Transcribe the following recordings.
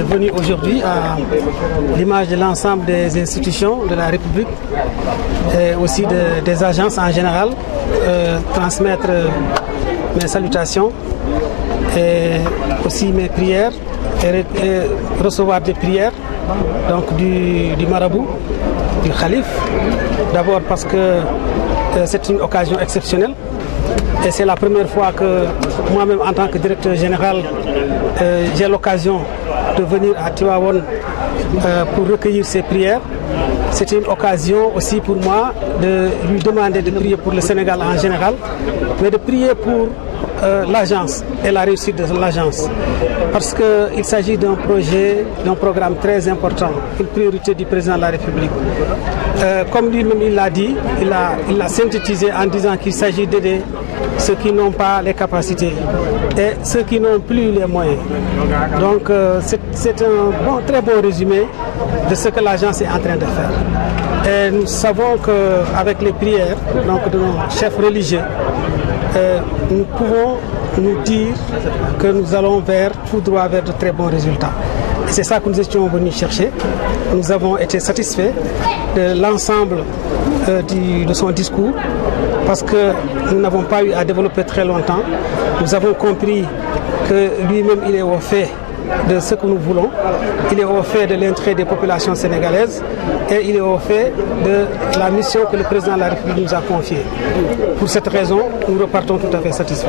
Venu aujourd'hui à l'image de l'ensemble des institutions de la République et aussi des agences en général, transmettre mes salutations et aussi mes prières et recevoir des prières donc du marabout, du calife. D'abord parce que c'est une occasion exceptionnelle et c'est la première fois que moi-même en tant que directeur général j'ai l'occasion de venir à Tivaouane pour recueillir ses prières. C'était une occasion aussi pour moi de lui demander de prier pour le Sénégal en général, mais de prier pour l'agence et la réussite de l'agence. Parce qu'il s'agit d'un projet, d'un programme très important, une priorité du président de la République. Comme lui-même il l'a dit, il l'a synthétisé en disant qu'il s'agit d'aider ceux qui n'ont pas les capacités et ceux qui n'ont plus les moyens. Donc c'est un très bon résumé de ce que l'agence est en train de faire. Et nous savons qu'avec les prières donc, de nos chefs religieux, nous pouvons nous dire que nous allons tout droit vers de très bons résultats. Et c'est ça que nous étions venus chercher. Nous avons été satisfaits de l'ensemble de son discours parce que nous n'avons pas eu à développer très longtemps. Nous avons compris que lui-même il est au fait de ce que nous voulons, il est au fait de l'intérêt des populations sénégalaises et il est au fait de la mission que le président de la République nous a confiée. Pour cette raison, nous repartons tout à fait satisfaits.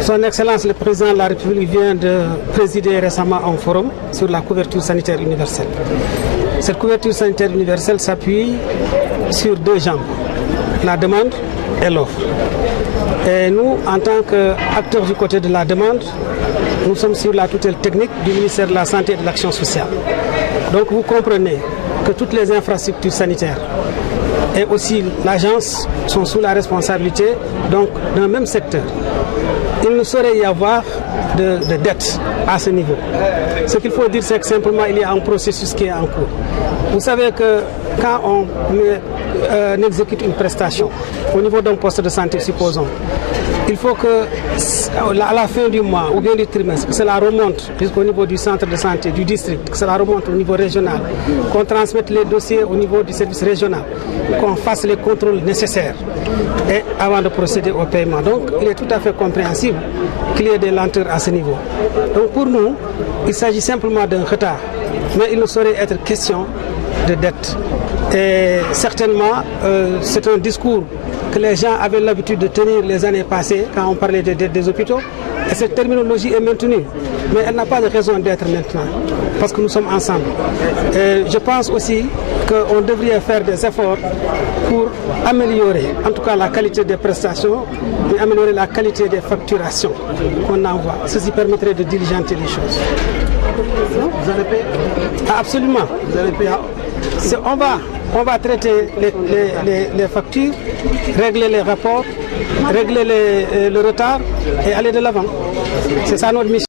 Son Excellence le président de la République vient de présider récemment un forum sur la couverture sanitaire universelle. Cette couverture sanitaire universelle s'appuie sur deux jambes, la demande et l'offre. Et nous, en tant qu'acteurs du côté de la demande, nous sommes sur la tutelle technique du ministère de la Santé et de l'Action sociale. Donc vous comprenez que toutes les infrastructures sanitaires et aussi l'agence sont sous la responsabilité d'un même secteur. Il ne saurait y avoir de dette à ce niveau. Ce qu'il faut dire, c'est que simplement il y a un processus qui est en cours. Vous savez que quand on exécute une prestation au niveau d'un poste de santé, supposons, il faut que à la fin du mois ou bien du trimestre, que cela remonte jusqu'au niveau du centre de santé, du district, que cela remonte au niveau régional, qu'on transmette les dossiers au niveau du service régional, qu'on fasse les contrôles nécessaires et avant de procéder au paiement. Donc il est tout à fait compréhensible qu'il y ait des lenteurs à ce niveau. Donc pour nous, il s'agit simplement d'un retard, mais il ne saurait être question de dette. Et certainement, c'est un discours que les gens avaient l'habitude de tenir les années passées quand on parlait des dettes des hôpitaux. Et cette terminologie est maintenue. Mais elle n'a pas de raison d'être maintenant, parce que nous sommes ensemble. Et je pense aussi qu'on devrait faire des efforts pour améliorer, en tout cas la qualité des prestations, mais améliorer la qualité des facturations qu'on envoie. Ceci permettrait de diligenter les choses. Vous allez payer? Absolument. Vous allez payer? On va traiter les factures, régler les rapports, régler le retard et aller de l'avant. C'est ça notre mission.